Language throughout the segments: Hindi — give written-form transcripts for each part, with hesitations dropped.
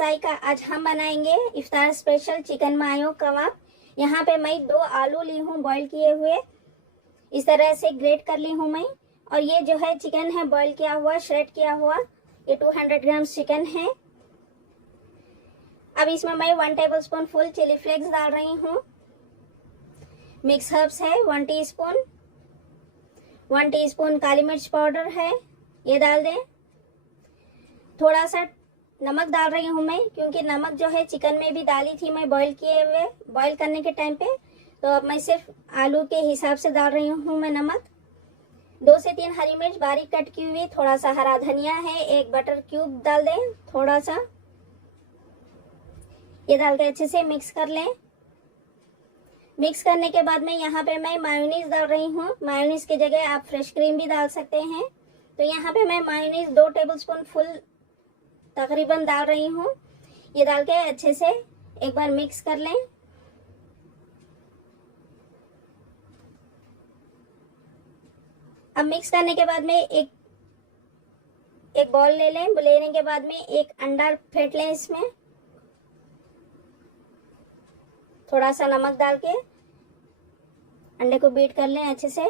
चाय का आज हम बनाएंगे इफ्तार स्पेशल चिकन मायो कबाब। यहाँ पे मैं 2 आलू ली हूँ बॉईल किए हुए, इस तरह से ग्रेट कर ली हूँ मैं। और ये जो है चिकन है बॉईल किया हुआ, श्रेड किया हुआ, ये 200 ग्राम चिकन है। अब इसमें मैं 1 टेबलस्पून फुल चिली फ्लेक्स डाल रही हूँ। मिक्स हर्ब्स है 1 टीस्पून, 1 टीस्पून काली मिर्च पाउडर है, ये डाल दें। थोड़ा सा नमक डाल रही हूँ मैं, क्योंकि नमक जो है चिकन में भी डाली थी मैं बॉईल किए हुए, बॉईल करने के टाइम पे। तो अब मैं सिर्फ आलू के हिसाब से डाल रही हूँ मैं नमक। 2 से 3 हरी मिर्च बारीक कट की हुई, थोड़ा सा हरा धनिया है, 1 बटर क्यूब डाल दें थोड़ा सा। ये डाल के अच्छे से मिक्स कर लें। मिक्स करने के बाद में यहाँ पे मैं मायोनीज डाल रही हूँ। मायोनीज की जगह आप फ्रेश क्रीम भी डाल सकते हैं। तो यहाँ पे मैं मायोनीज 2 टेबलस्पून फुल तकरीबन डाल रही हूँ। ये डाल के अच्छे से एक बार मिक्स कर लें। अब मिक्स करने के बाद में एक बॉल ले लें। लेने के बाद में एक अंडा फेंट लें, इसमें थोड़ा सा नमक डाल के अंडे को बीट कर लें अच्छे से।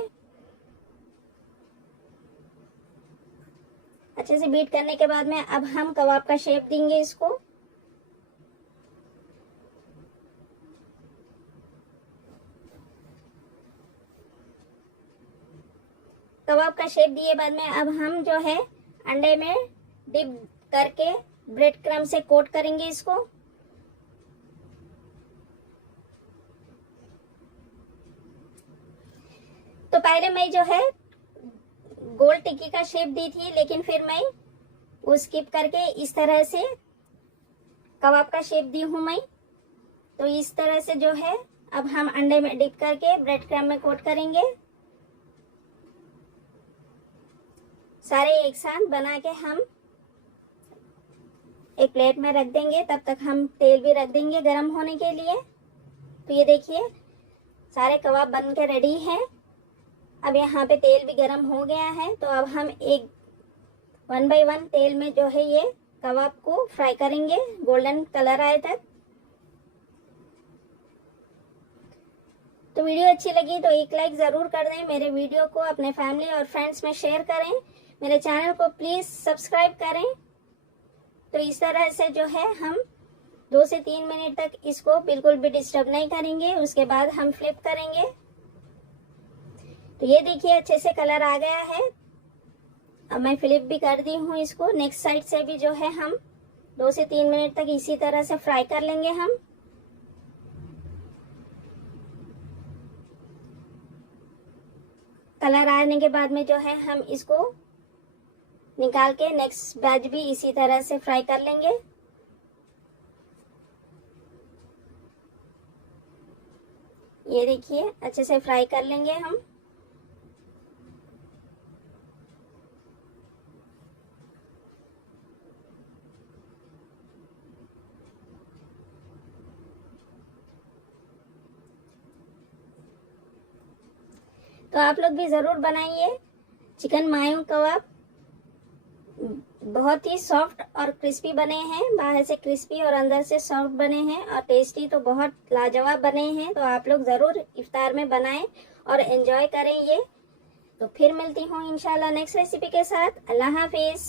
अच्छे से बीट करने के बाद में अब हम कबाब का शेप देंगे इसको। कबाब का शेप दिए बाद में अब हम जो है अंडे में डिप करके ब्रेड क्रम्ब से कोट करेंगे इसको। तो पहले मैं जो है गोल टिक्की का शेप दी थी, लेकिन फिर मैं वो स्किप करके इस तरह से कबाब का शेप दी हूं मैं। तो इस तरह से जो है अब हम अंडे में डिप करके ब्रेड क्रम्ब में कोट करेंगे। सारे एक साथ बना के हम एक प्लेट में रख देंगे। तब तक हम तेल भी रख देंगे गरम होने के लिए। तो ये देखिए सारे कबाब बन के रेडी हैं। अब यहाँ पे तेल भी गरम हो गया है। तो अब हम 1 बाय 1 तेल में जो है ये कबाब को फ्राई करेंगे गोल्डन कलर आए तक। तो वीडियो अच्छी लगी तो एक लाइक जरूर कर दें। मेरे वीडियो को अपने फैमिली और फ्रेंड्स में शेयर करें। मेरे चैनल को प्लीज सब्सक्राइब करें। तो इस तरह से जो है हम 2 से 3 मिनट तक इसको बिल्कुल भी डिस्टर्ब नहीं करेंगे। उसके बाद हम फ्लिप करेंगे। तो ये देखिए अच्छे से कलर आ गया है। अब मैं फ्लिप भी कर दी हूँ इसको। नेक्स्ट साइड से भी जो है हम 2 से 3 मिनट तक इसी तरह से फ्राई कर लेंगे हम। कलर आने के बाद में जो है हम इसको निकाल के नेक्स्ट बैच भी इसी तरह से फ्राई कर लेंगे। ये देखिए अच्छे से फ्राई कर लेंगे हम। तो आप लोग भी जरूर बनाइए चिकन मायो कबाब। बहुत ही सॉफ्ट और क्रिस्पी बने हैं, बाहर से क्रिस्पी और अंदर से सॉफ्ट बने हैं, और टेस्टी तो बहुत लाजवाब बने हैं। तो आप लोग जरूर इफ्तार में बनाएं और एंजॉय करें ये। तो फिर मिलती हूँ इंशाल्लाह नेक्स्ट रेसिपी के साथ। अल्लाह हाफिज।